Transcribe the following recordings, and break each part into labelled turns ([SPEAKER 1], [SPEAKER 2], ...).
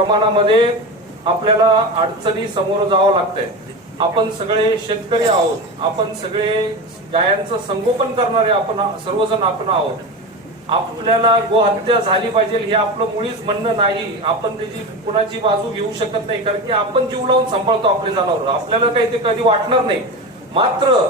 [SPEAKER 1] प्रमाणामध्ये आपल्याला अडचणी समोर जावं लागतंय. आपण सगळे शेतकरी आहोत. आपण सगळे गायांचं संगोपन करणारे आपण सर्वजण आपण आहोत. आपल्याला गोहत्या झाली पाहिजे हे आपलं मुळीच म्हणणं नाही. आपण त्याची कुणाची बाजू घेऊ शकत नाही. कारण की आपण जीव लावून सांभाळतो आपले जनावर आपल्याला काही ते कधी वाटणार नाही. मात्र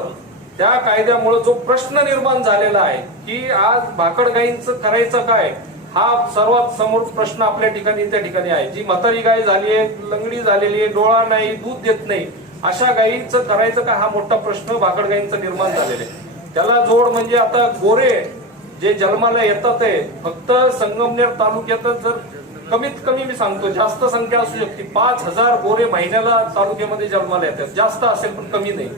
[SPEAKER 1] त्या कायद्यामुळे जो प्रश्न निर्माण झालेला आहे की आज भाकड गाईंचं करायचं काय? हा सर्वात समोर प्रश्न आपल्या ठिकाणी त्या ठिकाणी आहे. जी म्हातारी गाय झाली आहे लंगडी झालेली आहे डोळा नाही दूध देत नाही अशा गायीचं करायचं का? हा मोठा प्रश्न भाकड गायींचा निर्माण झालेला आहे. त्याला जोड म्हणजे आता गोरे जे जन्माला येतात आहे फक्त संगमनेर तालुक्यातच जर कमीत कमी मी सांगतो जास्त संख्या असू शकते. पाच हजार गोरे महिन्याला तालुक्यामध्ये जन्माला येतात. जास्त असेल पण कमी नाही.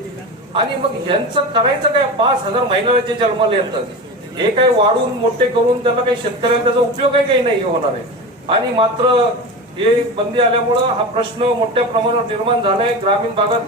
[SPEAKER 1] आणि मग ह्यांचं करायचं काय? पाच हजार महिन्याला जे जन्माला येतात. हे काय वाढून मोठे करून त्याला काही शेतकऱ्याला त्याचा उपयोग आहे काही नाही होणार आहे. आणि मात्र हे बंदी आल्यामुळं हा प्रश्न मोठ्या प्रमाणावर निर्माण झालाय. ग्रामीण भागात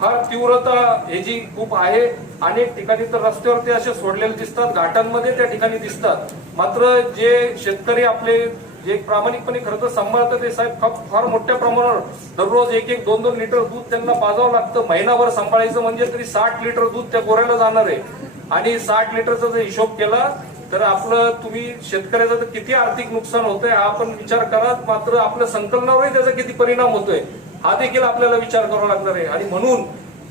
[SPEAKER 1] फार तीव्रता ह्याची खूप आहे अनेक ठिकाणी तर रस्त्यावरती असे सोडलेले दिसतात घाटांमध्ये त्या ठिकाणी दिसतात. मात्र जे शेतकरी आपले जे प्रामाणिकपणे खरं तर सांभाळतात ते साहेब फार मोठ्या प्रमाणावर दररोज एक एक दोन दोन लिटर दूध त्यांना पाजावं लागतं. महिनाभर सांभाळायचं म्हणजे तरी साठ लिटर दूध त्या गोऱ्याला जाणार आहे. आणि साठ लिटरचा जर हिशोब केला तर आपलं तुम्ही शेतकऱ्याचं तर किती आर्थिक नुकसान होतंय हा आपण विचार करा. मात्र आपल्या संकलनावरही त्याचा किती परिणाम होतोय हा देखील आपल्याला विचार करावा लागणार आहे. आणि म्हणून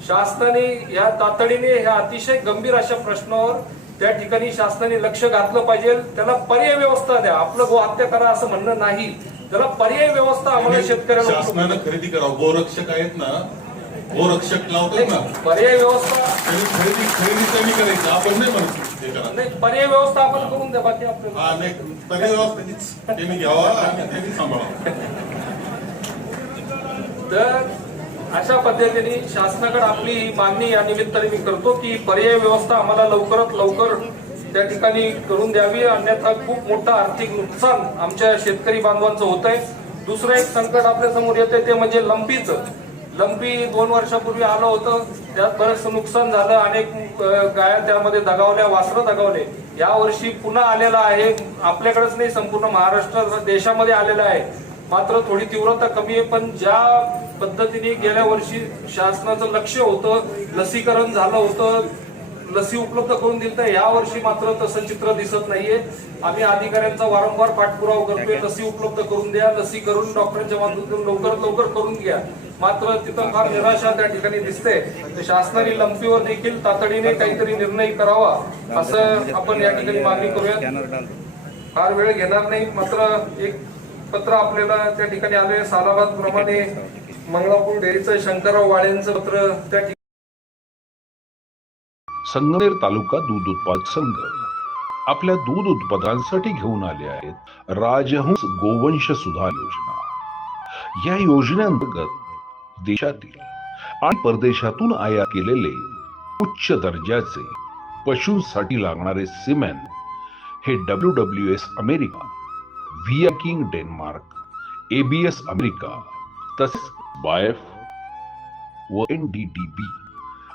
[SPEAKER 1] शासनाने या तातडीने ह्या अतिशय गंभीर अशा प्रश्नावर त्या ठिकाणी शासनाने लक्ष घातलं पाहिजे. त्याला पर्याय व्यवस्था द्या. आपलं गोहत्या करा असं म्हणणं नाही. त्याला पर्याय व्यवस्था आम्हाला शेतकऱ्याला
[SPEAKER 2] शासनानं खरेदी करावं गोरक्षक आहेत ना गोरक्षक लावतात ना
[SPEAKER 1] पर्याय व्यवस्था
[SPEAKER 2] खरेदी खरेदी कमी करायची. आपण नाही म्हणतो करा
[SPEAKER 1] नाही पर्याय व्यवस्था आपण करून द्या बाकी आपलं
[SPEAKER 2] हा नाही व्यवस्थेचीच त्यांनी घ्यावा आणि त्यांनी सांभाळावं.
[SPEAKER 1] तर अशा पद्धतीने शासनाकडे आपली मागणी या निमित्ताने मी करतो की पर्याय व्यवस्था आम्हाला लवकरात लवकर त्या ठिकाणी करून द्यावी. अन्यथा खूप मोठं आर्थिक नुकसान आमच्या शेतकरी बांधवांचं होत आहे दुसरं एक संकट आपल्यासमोर येत आहे ते म्हणजे लंपीचं. लंपी दोन वर्षापूर्वी आलं होतं. त्यात बरंच नुकसान झालं. अनेक गाया त्यामध्ये दगावल्या वासरं दगावले. या वर्षी पुन्हा आलेला आहे. आपल्याकडेच नाही संपूर्ण महाराष्ट्र देशामध्ये आलेला आहे. मात्र थोडी तीव्रता कमी आहे. पण ज्या पद्धतीने गेल्या वर्षी शासनाचं लक्ष होतं लसीकरण झालं होतं लसी उपलब्ध करून दिली तर या वर्षी मात्र तसं चित्र दिसत नाहीये. आम्ही अधिकाऱ्यांचा वारंवार पाठपुरावा करतोय. लसी उपलब्ध करून द्या. लसी करून डॉक्टरांच्या माध्यमातून लवकरात लवकर करून घ्या. मात्र तिथं फार निराशा त्या ठिकाणी दिसते. तर शासनाने लंपीवर देखील तातडीने काहीतरी निर्णय करावा असं आपण या ठिकाणी मागणी करूया. फार वेळ घेणार नाही. मात्र एक पत्र आपल्याला त्या ठिकाणी आले सालाबाद प्रमाणे मंगळापूर डेअरीचं शंकरराव वाडेंचं पत्र त्या ठिकाणी
[SPEAKER 3] संगमेर तालुका दूध उत्पादक संघ. आपल्या दूध उत्पादनांसाठी घेऊन आले आहेत राजहंस गोवंश सुधार योजना. या योजनेअंतर्गत देशातील आणि परदेशातून आयात केलेले उच्च दर्जाचे पशूंसाठी लागणारे सिमेंट हे W W S America via king Denmark ABS America तसेच बायफ व एन डी डी बी